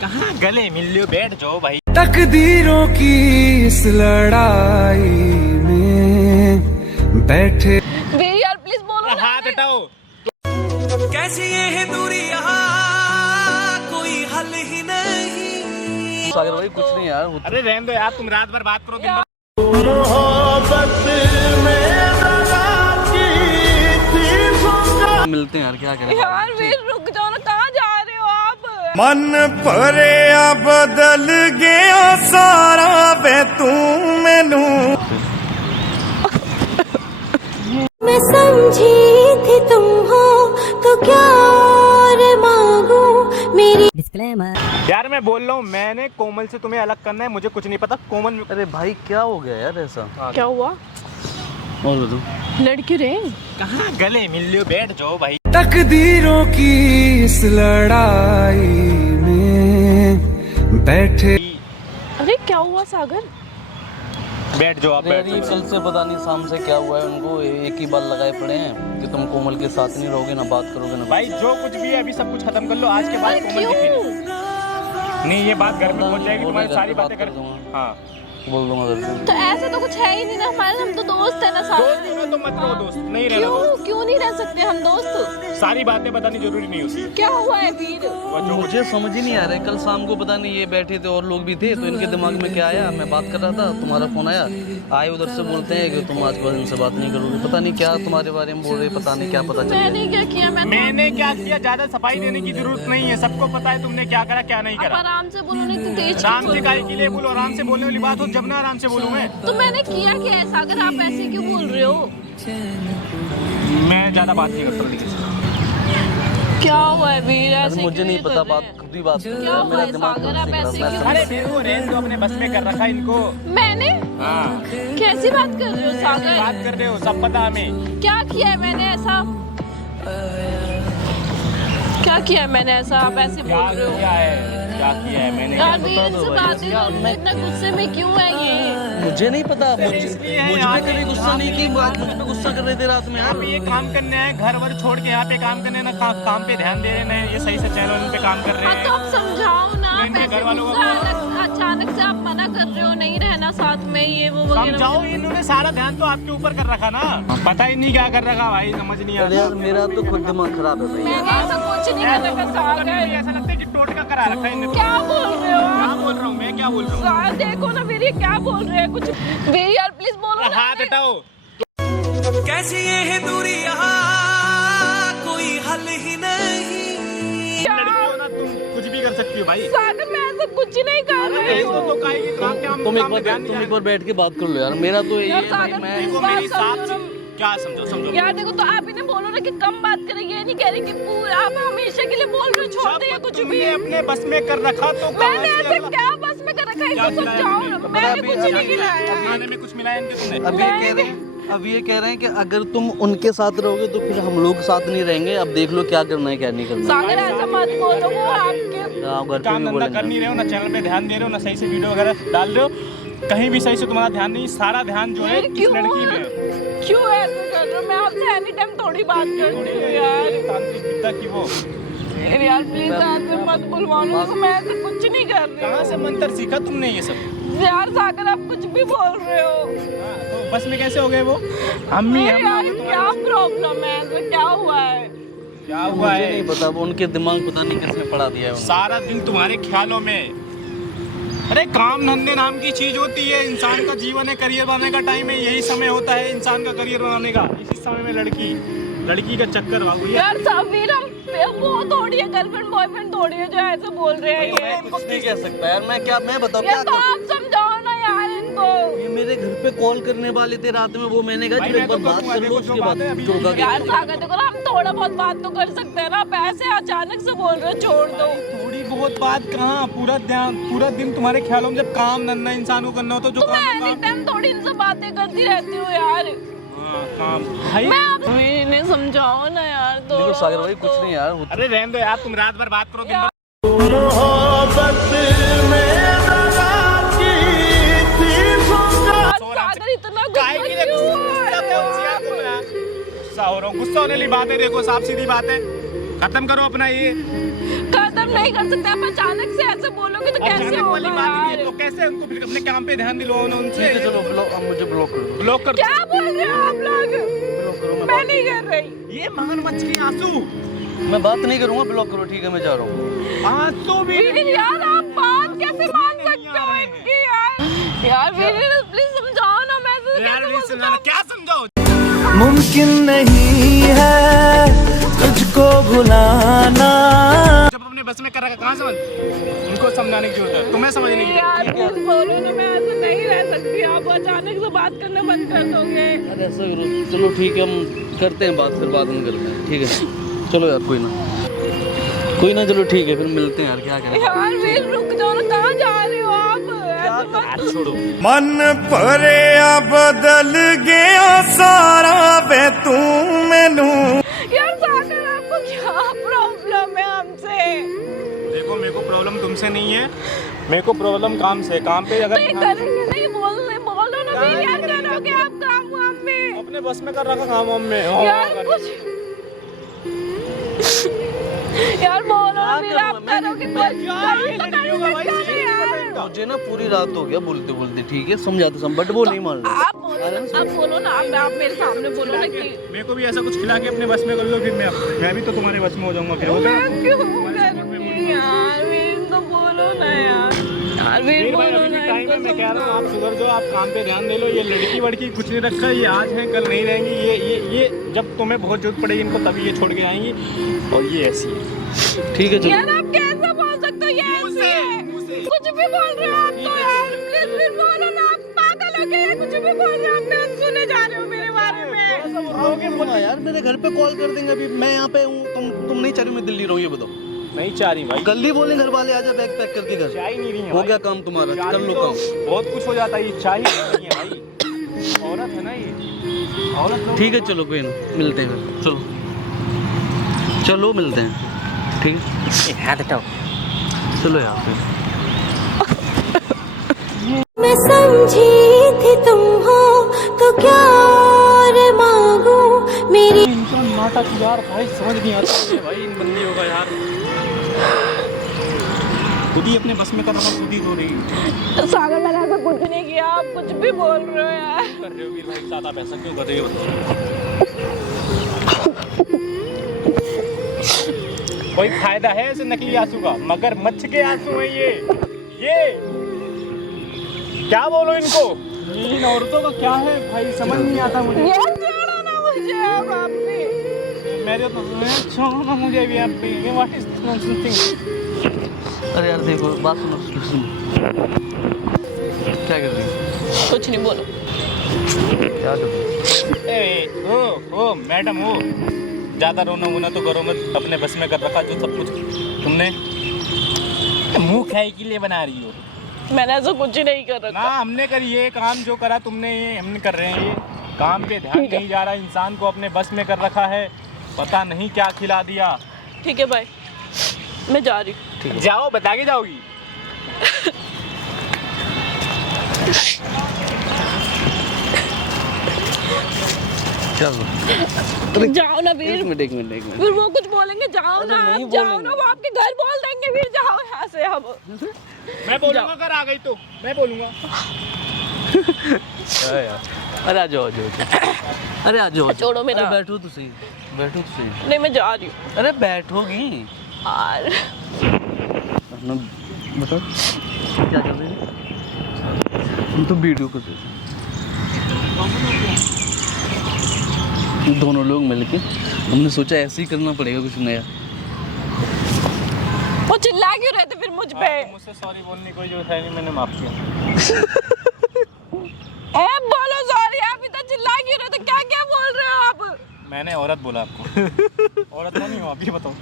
कहाँ गले मिल लो, बैठ जाओ भाई। तकदीरों की इस लड़ाई में बैठे। यार प्लीज बोलो ना। हाथ हटाओ। कैसी ये है दूरी, यहाँ कोई हल ही नहीं। सागर भाई कुछ नहीं यार। अरे रहने दो यार, तुम रात भर बात करो, दिन भर। मिलते हैं यार, क्या करें यार वीर रुक जाओ ना, कहाँ जा रहे हो आप? मन भरिया बदल गया सारा वे तू मैनू। मैं समझी थी तुम हो तो क्या और मांगू मेरी। यार मैं बोल रहा हूँ, मैंने कोमल से तुम्हें अलग करना है, मुझे कुछ नहीं पता। कोमल अरे भाई क्या हो गया यार ऐसा? क्या हुआ? और बताओ। लड़की रे कहाँ गले मिल लो, बैठ जाओ भाई। तकदीरों की इस लड़ाई में बैठे। अरे क्या हुआ सागर? बैठ जाओ आप, बैठ यार कल से पता नहीं शाम से क्या हुआ है, उनको एक ही बात लगाए पड़े हैं कि तुम कोमल के साथ नहीं रहोगे, ना बात करोगे ना। भाई जो कुछ भी है अभी सब कुछ खत्म कर लो, आज के बाद कोमल क्यों? दिखेगी नहीं। ये बात घर में पहुंच जाएगी, तुम्हारी सारी बातें कर। हाँ बोल दूंगा घर पे। तो ऐसा तो कुछ है ही नहीं ना हमारे, हम तो दोस्त है ना सागर। दोस्त हो तो मत रहो दोस्त, नहीं रहना क्यों दोस्त। क्यों नहीं रह सकते हम दोस्त? सारी बातें बतानी जरूरी नहीं होती। क्या हुआ है वीर? मुझे समझ ही नहीं आ रहा है, कल शाम को पता नहीं ये बैठे थे और लोग भी थे, तो इनके दिमाग में क्या आया, मैं बात कर रहा था, तुम्हारा फोन आया, आए उधर से बोलते हैं कि तुम आज के बाद इनसे बात नहीं करोगे। पता नहीं क्या तुम्हारे बारे में बोल रहे, पता नहीं क्या पता चल गया। मैंने क्या किया? मैंने क्या किया, ज्यादा सफाई देने की जरूरत नहीं है, सबको पता है तुमने क्या करा क्या नहीं आप करा। आराम से बोलो, नहीं तो तेज आराम से काहे के लिए बोलो, आराम से बोलने वाली बात हो जब ना आराम से बोलूं मैं। तो मैंने किया क्या है सागर, आप ऐसे क्यों बोल रहे हो? मैं ज्यादा बात नहीं करता किसी से। क्या हुआ है वीर? ऐसे मुझे क्यों नहीं ये पता, कर रहे बात हैं? खुद ही बात कर क्या हुआ है सागर, आप ऐसे क्यों? अरे मेरे को रेंज दो, अपने बस में कर रखा है इनको। मैंने हाँ कैसी बात कर रहे हो सागर? बात कर रहे हो, सब पता हमें। क्या किया है मैंने ऐसा? क्या किया है मैंने ऐसा, आप ऐसे क्या बोल रहे हो? किया है, क्या किया है मैंने? यार वीर इनसे बातें करो, इतना गुस्से में क्यों है ये? मुझे नहीं पता, मुझ इसलिए है पे यार, कभी गुस्सा नहीं की, बात मुझ पे गुस्सा कर रहे थे रात में आप यार। ये काम करने आए, घर वर छोड़ के यहाँ पे काम करने, ना काम पे ध्यान दे रहे, ना ये सही से चैनल पे काम कर रहे हाँ तो हैं। आप समझाओ ना, आप इनके ऐसे घर वालों को गुस्सा अचानक से आप मना कर रहे हो नहीं रहना साथ में, ये वो वगैरह। समझाओ, इन्होंने सारा ध्यान तो आपके ऊपर कर रखा ना, पता ही नहीं क्या कर रखा भाई, समझ नहीं आ अरे रहा। यार मेरा तो खुद दिमाग खराब है भाई। मैंने ऐसा कुछ नहीं कर रखा सागर। ऐसा लगता है कि टोटका करा रखा है इन्होंने। क्या बोल रहे हो क्या आप? बोल रहा हूँ मैं, क्या बोल रहा हूँ? सागर देखो ना वीर, ये क्या बोल रहे हैं कुछ। वीर यार प्लीज बोलो ना। हाथ हटाओ। कैसी ये है दूरी, यहाँ कोई हल ही नहीं। लड़की हो ना, तुम कुछ भी कर सकती हो भाई। सागर मैं ऐसा कुछ नहीं कर रही हूँ। तो काहे की काम पे हम तुम एक काम पे ध्यान नहीं बार जा रहे। बैठ के बात कर लो यार, मेरा तो ये यार है भाई, सागर मैं देखो बात मेरी साथ समझो ना। क्या समझो यार देखो, तो आप इन्हें बोलो ना कि कम बात करें, ये नहीं कह रही कि पूरा आप हमेशा के लिए बोल रहे हो, छोड़ दे कुछ भी। तुमने अपने बस में कर रखा तो मैंने ऐसे क्या बस में कर रखा है, इसको समझाओ ना। मैंने कुछ नहीं खिलाया। खाने में कुछ मिलाया इनके तुमने? अब ये कह रहे हैं कि अगर तुम उनके साथ रहोगे तो फिर हम लोग साथ नहीं रहेंगे, अब देख लो क्या करना है क्या नहीं करना सागर ऐसा मत बोलो, वो आपके है। आप घर पे काम भी धंधा कर नहीं बोलेंगे। रहे हो ना, चैनल पे ध्यान दे रहे हो ना, सही से वीडियो वगैरह डाल रहे हो, कहीं भी सही से तुम्हारा ध्यान नहीं, सारा ध्यान जो है इस क्यों लड़की में। क्यों ऐसा कर रहे हो? मैं आपसे एनी टाइम थोड़ी बात करती हूँ यार। तांत्रिक विद्या की वो यार प्लीज ऐसे मत बुलवाओ मुझको, मैं ऐसा कुछ नहीं कर रही कहाँ से मंत्र सीखा तुमने ये सब? हूँ। यार सागर आप कुछ भी बोल रहे हो। तो बस में कैसे हो गए वो? अम्मी यार क्या प्रॉब्लम है, ऐसा क्या हुआ है? क्या हुआ मुझे है? नहीं पता, वो उनके दिमाग पता नहीं किसने पढ़ा दिया है उनको। सारा दिन तुम्हारे ख्यालों में। अरे काम धंधे नाम की चीज होती है, इंसान का जीवन है, करियर बनाने का टाइम है, यही समय होता है इंसान का करियर बनाने का। इसी समय में लड़की का चक्कर बाबू ये। यार साबिर हम वो थोड़ी है, गर्लफ्रेंड बॉयफ्रेंड थोड़ी है जो ऐसे बोल रहे हैं ये। मैं कुछ नहीं कह सकता यार, मैं बताऊँ यार क्या तो आप समझाओ ना यार इनको। ये मेरे घर पे कॉल करने वाले थे रात में, वो मैंने कहा भाई, चलो मैं एक तो बार बात करूंगा, कर लो, देखो जो उसके बाद बात है अभी चौका के यार सागर देखो ना, हम थोड़ा बहुत बात तो कर सकते हैं ना, आप ऐसे अचानक से बोल रहे हो, छोड़ दो। थोड़ी बहुत बात कहाँ, पूरा दिन तुम्हारे ख्यालों में जब काम धंधा इंसान को करना हो तो जो तो मैं काम एनी टाइम थोड़ी इनसे बातें करती रहती हूँ यार। काम भाई। मैं आप इन्हें समझाओ ना यार। तो देखो सागर भाई कुछ नहीं यार, अरे रहने दो यार, तुम रात भर बात करो, दिन भर। सागर इतना काहे के लिए गुस्सा हो रहा हूँ? गुस्सा होने वाली बात है, देखो साफ सीधी बात है, खत्म करो अपना ये। खत्म कंट्रोल नहीं कर सकते आप अचानक से ऐसे बोलोगे तो कैसे अचानक वाली होगा बात नहीं है, यार? तो कैसे उनको फिर अपने काम पे ध्यान दिलवाओ ना उनसे। ठीक है चलो ब्लॉक, अब मुझे ब्लॉक कर दो। ब्लॉक कर क्या बोल रहे हो आप लोग? ब्लॉक करो, मैं नहीं कर रही। ये मगरमच्छ के आंसू, मैं बात नहीं करूंगा, ब्लॉक करो। ठीक है मैं जा रहा हूँ। आंसू भी वीर यार आप बात कैसे मान सकते हो इनकी यार? यार वीर प्लीज समझाओ ना, मैं तो यार कैसे बोल सकता हूँ? क्या समझाओ। मुमकिन नहीं है तुझको भुलाना। जब अपने बस में कर रखा कहाँ समझ, उनको समझाने की जरूरत है, तुम्हें समझने की। यार प्लीज बोलो ना, मैं ऐसे नहीं रह सकती। आप अचानक से बात करना बंद कर दोगे? अरे ऐसा करो, चलो ठीक है हम करते हैं बात, फिर बाद में करते हैं। ठीक है चलो यार, कोई ना चलो ठीक है, फिर मिलते हैं यार। क्या करें यार वीर रुक जाओ ना, कहाँ जा रहे हो आप? ऐसे मत छोड़ो। मन भरिया बदल गया सारा वे तू मैनू। यार सागर आपको क्या प्रॉब्लम है हमसे? देखो मेरे को प्रॉब्लम तुमसे नहीं है, मेरे को प्रॉब्लम काम से। काम पे अगर नहीं करेंगे, नहीं बोलो ना वीर, यार करोगे आप काम वाम में? अपने बस में कर रखा काम वाम में। यार कुछ यार बोलो ना वीर, आप करोगे मुझे ना पूरी रात हो गया बोलते बोलते। ठीक है समझाते बट वो नहीं मान रहा। आप बोलो ना, आप मेरे सामने बोलो ना कि मेरे को भी ऐसा कुछ खिला के अपने बस में कर लो, फिर मैं भी तो तुम्हारे बस में हो जाऊंगा। फिर हो गया। मैं क्यों करूंगी यार? वीर तो बोलो ना यार वीर वीर भाई बोलो अभी ना टाइम इनको है, मैं कह रहा हूँ आप समझाओ। सुधर जाओ, आप काम पे ध्यान दे लो। ये लड़की वड़की कुछ नहीं रखा है, ये आज है कल नहीं रहेंगी। ये जब तुम्हें बहुत जरूरत पड़ेगी इनको तभी ये छोड़ के आएंगी, और ये ऐसी है। ठीक है चलो। यार आप कैसे बोल सकते हो? ये ऐसे है, कुछ भी बोल रहे हो आप तो यार। प्लीज फिर बोलो ना, आप पागल हो गए या कुछ भी बोल रहे हो? आप नहीं सुने जा रहे हो मेरे बारे में? बोलना यार, मेरे घर पे कॉल कर देंगे। अभी मैं यहाँ पे हूँ, तुम नहीं चाह रही मैं दिल्ली रहूँ, ये बताओ। नहीं चाह रही भाई, कल ही बोले घर वाले आजा बैग पैक करके घर। चाह ही नहीं रही है हो भाई। गया काम तुम्हारा, चाह कर रही लो तो काम। बहुत कुछ हो जाता है, ये चाह ही नहीं है भाई। औरत है ना ये, औरत लोग। ठीक है चलो कोई ना, मिलते हैं फिर। चलो मिलते हैं। ठीक है हाथ हटाओ। चलो यार फिर। मैं समझी थी तुम हो तो क्या और मांगू मेरी इनका नाटक यार भाई समझ नहीं आता है भाई इन बंदियों का यार। खुद ही अपने बस में कर रहा, खुद ही हो रही सागर मैंने ऐसा कुछ नहीं किया, आप कुछ भी बोल रहे हो यार। कर रहे हो वीर भाई, ज्यादा पैसा क्यों कर रहे हो? कोई फायदा है ऐसे नकली आंसू का? मगरमच्छ के आंसू है ये क्या बोलो इनको? इन औरतों का क्या है भाई, समझ नहीं आता मुझे। ये छोड़ो ना मुझे अब आप भी। मेरे तो छोड़ो ना मुझे भी आप भी। What is nonsense? अरे यार देखो बात सुनो। क्या कर रही हो? कुछ नहीं बोलो। क्या कर रही हो? ओ मैडम हो, ज्यादा रोना वोना तो करो मत। अपने बस में कर रखा जो सब कुछ तुमने, मुंह खाई के लिए बना रही हो। मैंने ऐसा कुछ ही नहीं कर ना रखा। हमने करी ये काम जो करा तुमने, ये हमने कर रहे हैं। ये काम पे ध्यान नहीं जा रहा, इंसान को अपने बस में कर रखा है, पता नहीं क्या खिला दिया। ठीक है भाई, मैं जा रही हूँ। जाओ, बता के जाओगी? क्या जाओ ना वीर। एक मिनट। फिर वो कुछ बोलेंगे, जाओ ना नहीं आप, जाओ बोलेंगे। ना, वो आपके घर बोल देंगे। फिर जाओ यहाँ से अब। मैं बोलूंगा अगर आ गई तो मैं बोलूंगा। अरे आ जाओ। अरे आ जाओ। छोड़ो मेरा। अरे बैठो तो सही। नहीं मैं जा रही हूँ अरे बैठोगी यार। अपना बताओ क्या कर रहे हैं? हम तो वीडियो कर रहे हैं दोनों लोग मिलके। हमने सोचा ऐसे ही करना पड़ेगा कुछ नया। वो चिल्ला क्यों रहे थे फिर मुझ पे? मुझसे सॉरी बोलने की कोई जरूरत है नहीं, मैंने माफ किया। बोलो सॉरी। आप इतना चिल्ला क्यों रहे थे? क्या क्या बोल रहे हो आप? मैंने औरत बोला आपको। औरत नहीं हो आप, ये बताओ।